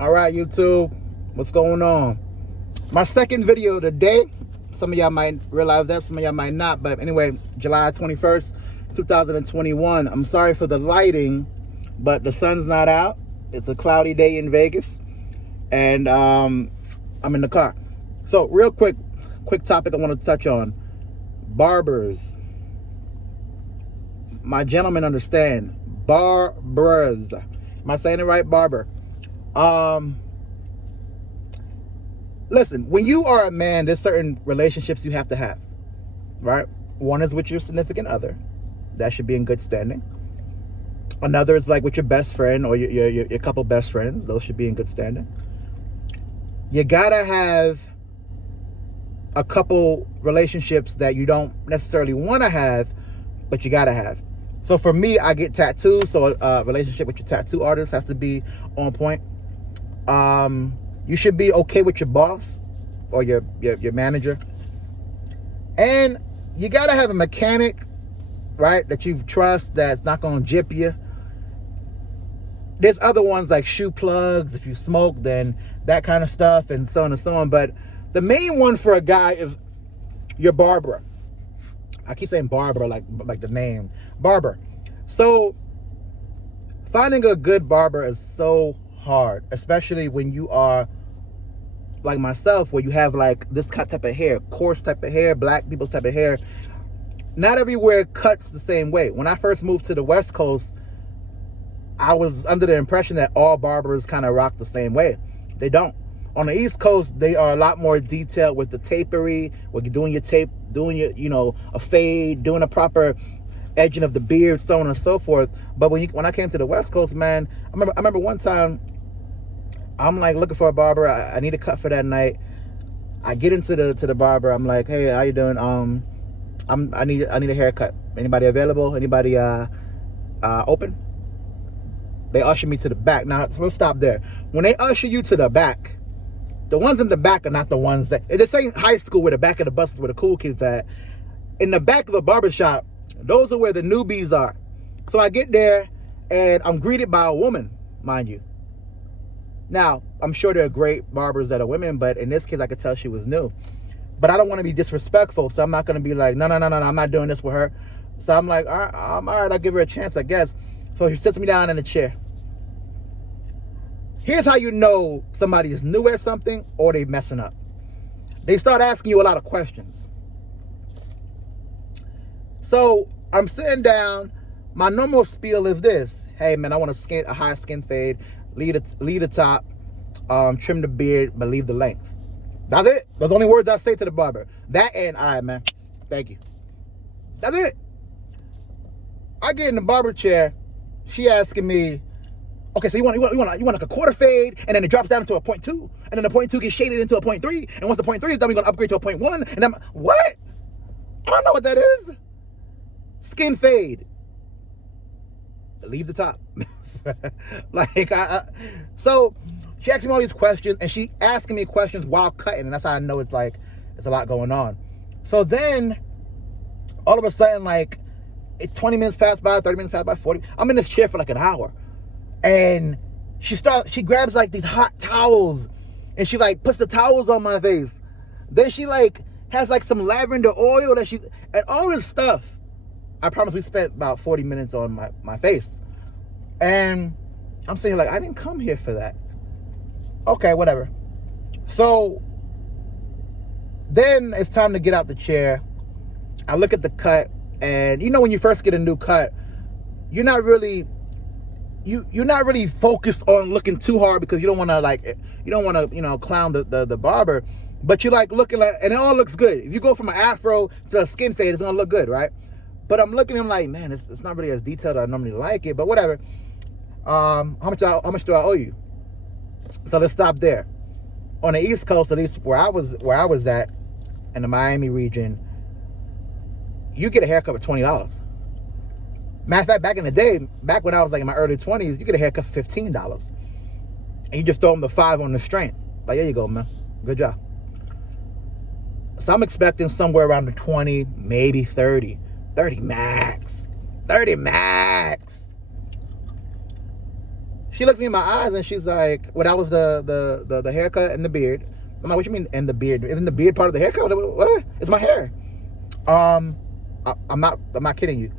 All right, YouTube, what's going on? My second video today. Some of y'all might realize that, some of y'all might not. But anyway, July 21st, 2021. I'm sorry for the lighting, but the sun's not out. It's a cloudy day in Vegas, and I'm in the car. So real quick topic I want to touch on. Barbers. My gentlemen understand. Barbers. Am I saying it right? Barber. Listen, when you are a man, there's certain relationships you have to have, right? One is with your significant other. That should be in good standing. Another is like with your best friend or your couple best friends. Those should be in good standing. You gotta have a couple relationships that you don't necessarily want to have, but you gotta have. So for me, I get tattoos, so a relationship with your tattoo artist has to be on point. You should be okay with your boss or your manager. And you gotta have a mechanic, right, that you trust, that's not gonna jip you. There's other ones like shoe plugs, if you smoke, then that kind of stuff, and so on and so on. But the main one for a guy is your barber. I keep saying barber like the name. Barber. So finding a good barber is so hard, especially when you are like myself, where you have like this type of hair, coarse type of hair, black people's type of hair. Not everywhere cuts the same way. When I first moved to the West Coast, I was under the impression that all barbers kind of rock the same way. They don't. On the East Coast, they are a lot more detailed with the tapery, with doing your tape, doing your, a fade, doing a proper edging of the beard, so on and so forth. But when I came to the West Coast, man, I remember one time, I'm like looking for a barber. I need a cut for that night. I get into the barber. I'm like, hey, how you doing? I need a haircut. Anybody available? Anybody open? They usher me to the back. Now, so let's stop there. When they usher you to the back, the ones in the back are not the ones that... This ain't high school where the back of the bus is where the cool kids at. In the back of a barbershop, those are where the newbies are. So I get there, and I'm greeted by a woman, mind you. Now, I'm sure there are great barbers that are women, but in this case, I could tell she was new. But I don't want to be disrespectful, so I'm not going to be like, no, I'm not doing this with her. So I'm like, all right, I'll give her a chance, I guess. So he sits me down in a chair. Here's how you know somebody is new at something or they messing up. They start asking you a lot of questions. So I'm sitting down. My normal spiel is this. Hey, man, I want a high skin fade. Leave the top. Trim the beard, but leave the length. That's it. Those are the only words I say to the barber. That and all right, man. Thank you. That's it. I get in the barber chair. She asking me, okay, so you want like a quarter fade, and then it drops down to a 0.2, and then the 0.2 gets shaded into a 0.3, and once the 0.3 is done, we're gonna upgrade to a 0.1, and I'm what? I don't know what that is. Skin fade. Leave the top. So she asked me all these questions, and she asking me questions while cutting, and that's how I know it's a lot going on. So then, all of a sudden, it's 20 minutes passed by, 30 minutes passed by, 40. I'm in this chair for like an hour. And she grabs like these hot towels and she like puts the towels on my face. Then she like has like some lavender oil and all this stuff. I promise we spent about 40 minutes on my face. And I'm saying like, I didn't come here for that. Okay, whatever. So then it's time to get out the chair. I look at the cut, and when you first get a new cut, you're not really focused on looking too hard because you don't want to clown the barber, but you like looking like, and it all looks good. If you go from an afro to a skin fade, it's gonna look good, right? But I'm looking at him like, man, it's not really as detailed as I normally like it, but whatever. How much do I owe you? So let's stop there. On the East Coast, at least where I was at, in the Miami region, you get a haircut for $20. Matter of fact, back in the day, back when I was like in my early 20s, you get a haircut for $15. And you just throw them the 5 on the strength. Like, there you go, man. Good job. So I'm expecting somewhere around the 20, maybe 30. 30 max. 30 max. She looks me in my eyes and she's like, well, that was the haircut and the beard. I'm like, what you mean and the beard? Isn't the beard part of the haircut? What? It's my hair. I'm not kidding you.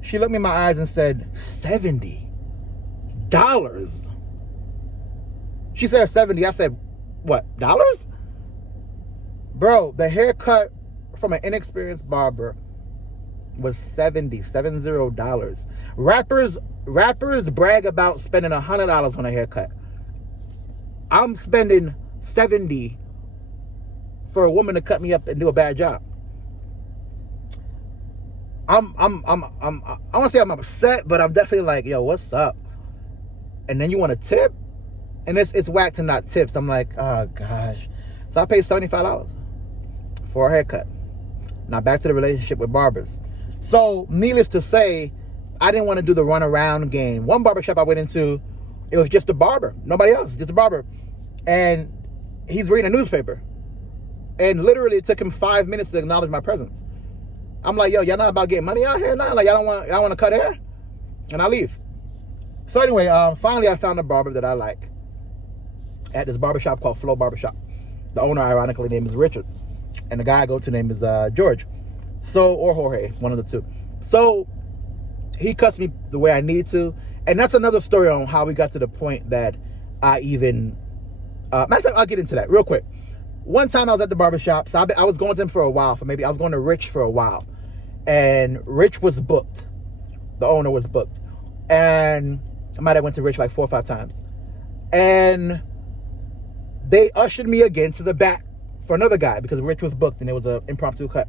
She looked me in my eyes and said, $70. She said 70. I said, what, dollars? Bro, the haircut from an inexperienced barber was $70. Rappers brag about spending $100 on a haircut. I'm spending $70 for a woman to cut me up and do a bad job. I want to say I'm upset, but I'm definitely like, yo, what's up? And then you want a tip? And it's whack to not tips. I'm like, oh gosh. So I paid $75 for a haircut. Now back to the relationship with barbers. So needless to say, I didn't want to do the run around game. One barbershop I went into, it was just a barber, nobody else, just a barber. And he's reading a newspaper. And literally it took him 5 minutes to acknowledge my presence. I'm like, yo, y'all not about getting money out here now? Like y'all want to cut hair? And I leave. So anyway, finally I found a barber that I like at this barbershop called Flow Barbershop. The owner, ironically, name is Richard. And the guy I go to name is George. So, or Jorge, one of the two. So he cuts me the way I need to. And that's another story on how we got to the point that I even, matter of fact, I'll get into that real quick. One time I was at the barbershop, so I was going to him for a while, I was going to Rich for a while. And Rich was booked. The owner was booked. And I might have went to Rich like 4 or 5 times. And they ushered me again to the back for another guy because Rich was booked and it was an impromptu cut.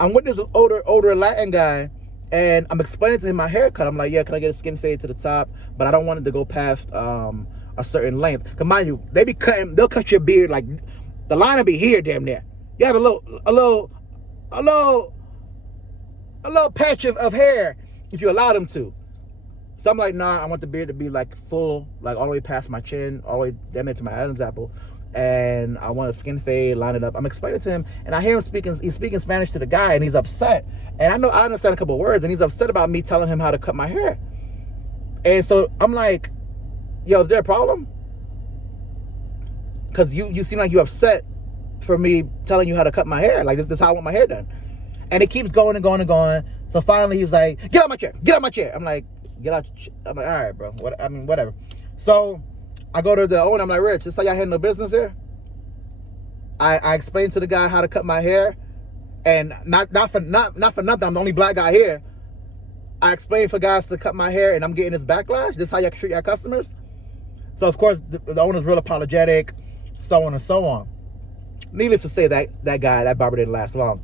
I'm with this older Latin guy and I'm explaining to him my haircut. I'm like, yeah, can I get a skin fade to the top? But I don't want it to go past a certain length. Because mind you, they'll cut your beard like the line will be here damn near. You have a little patch of hair if you allow them to. So I'm like, nah, I want the beard to be like full, like all the way past my chin, all the way down there to my Adam's apple. And I want a skin fade, line it up. I'm explaining to him, and I hear him he's speaking Spanish to the guy, and he's upset. And I understand a couple of words, and he's upset about me telling him how to cut my hair. And so I'm like, yo, is there a problem? Because you seem like you're upset for me telling you how to cut my hair. Like, this is how I want my hair done. And it keeps going and going and going. So finally he's like, get out my chair. I'm like, get out. I'm like, all right, bro. Whatever. So I go to the owner. I'm like, Rich, this is how y'all handle business here? I explained to the guy how to cut my hair, and not for nothing. I'm the only black guy here. I explained for guys to cut my hair, and I'm getting this backlash. This is how y'all treat your customers. So of course the owner's real apologetic, so on and so on. Needless to say, that barber didn't last long.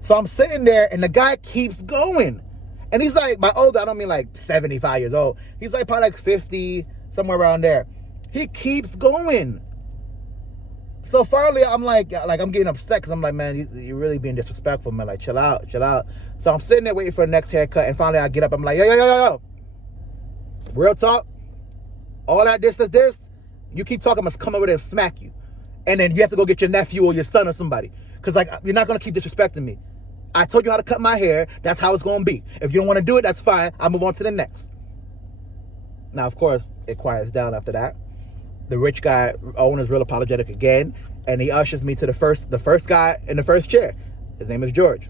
So I'm sitting there, and the guy keeps going. And he's like, by old, I don't mean like 75 years old. He's like probably like 50, somewhere around there. He keeps going. So finally, I'm like I'm getting upset because I'm like, man, you're really being disrespectful, man. Like, chill out. So I'm sitting there waiting for the next haircut, and finally I get up. I'm like, yo. Real talk. All that this. You keep talking, I must come over there and smack you. And then you have to go get your nephew or your son or somebody. Because, like, you're not going to keep disrespecting me. I told you how to cut my hair. That's how it's going to be. If you don't want to do it, that's fine. I'll move on to the next. Now, of course, it quiets down after that. The rich guy owner's real apologetic again. And he ushers me to the first guy in the first chair. His name is George.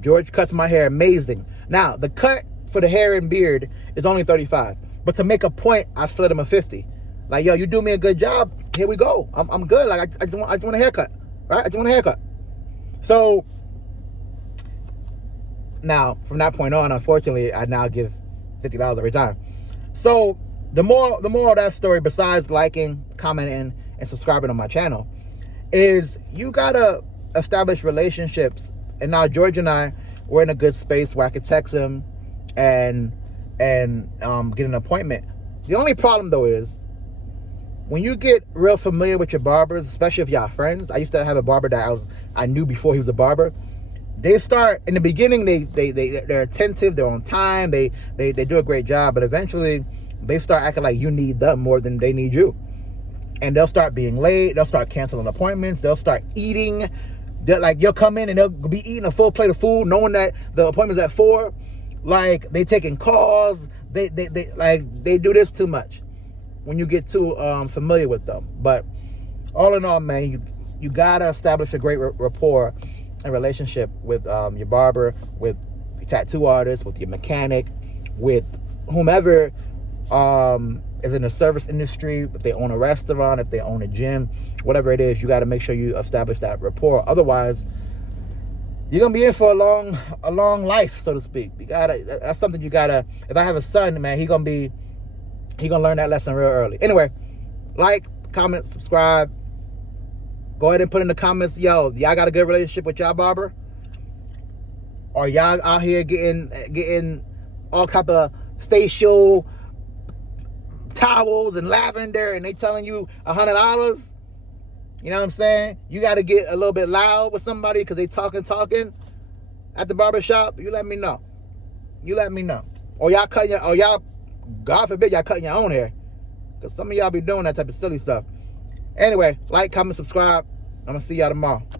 George cuts my hair amazing. Now, the cut for the hair and beard is only $35. But to make a point, I slid him a $50. Like, yo, you do me a good job. Here we go. I'm good. Like, I just want a haircut. Right? I just want a haircut. So now, from that point on, unfortunately, I now give $50 every time. So the more of that story, besides liking, commenting, and subscribing on my channel, is you gotta establish relationships. And now George and I, we're in a good space where I could text him and get an appointment. The only problem though is when you get real familiar with your barbers, especially if y'all friends. I used to have a barber that I knew before he was a barber. They start in the beginning. They're attentive. They're on time. They do a great job. But eventually, they start acting like you need them more than they need you, and they'll start being late. They'll start canceling appointments. They'll start eating. You'll come in and they'll be eating a full plate of food, knowing that the appointment's at 4. Like, they taking calls. they do this too much when you get too familiar with them. But all in all, man, you gotta establish a great rapport and relationship with your barber, with your tattoo artist, with your mechanic, with whomever is in the service industry. If they own a restaurant, if they own a gym, whatever it is, you got to make sure you establish that rapport. Otherwise, you're gonna be in for a long life, so to speak. That's something you gotta. If I have a son, man, he gonna learn that lesson real early. Anyway, like, comment, subscribe. Go ahead and put in the comments, yo, y'all got a good relationship with y'all barber? Or y'all out here getting all type of facial towels and lavender, and they telling you $100? You know what I'm saying? You got to get a little bit loud with somebody because they talking at the barber shop. You let me know. Or y'all God forbid, y'all cutting your own hair, because some of y'all be doing that type of silly stuff. Anyway, like, comment, subscribe. I'm gonna see y'all tomorrow.